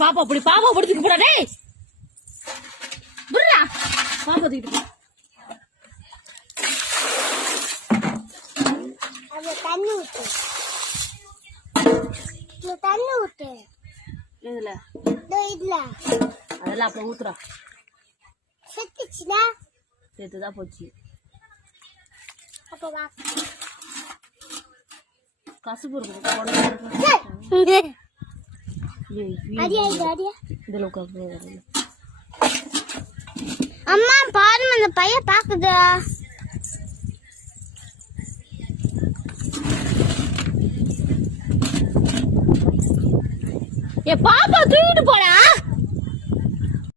பாப்பா அப்படி பாப்பா படுத்துட்டு போடா டேய் புர்ரா பாப்பா தூக்கிட்டு அது தண்ணி ஊத்து தண்ணி ஊத்து இதுல இதுல அதெல்லாம் அப்ப ஊத்துறா செத்துச்சுனா செத்துதான் போச்சு அப்ப வா கசுப்பு இருக்கு அம்மா பாருங்க அந்த பையன் பாக்குதா பாப்பா தூக்கிட்டு போடா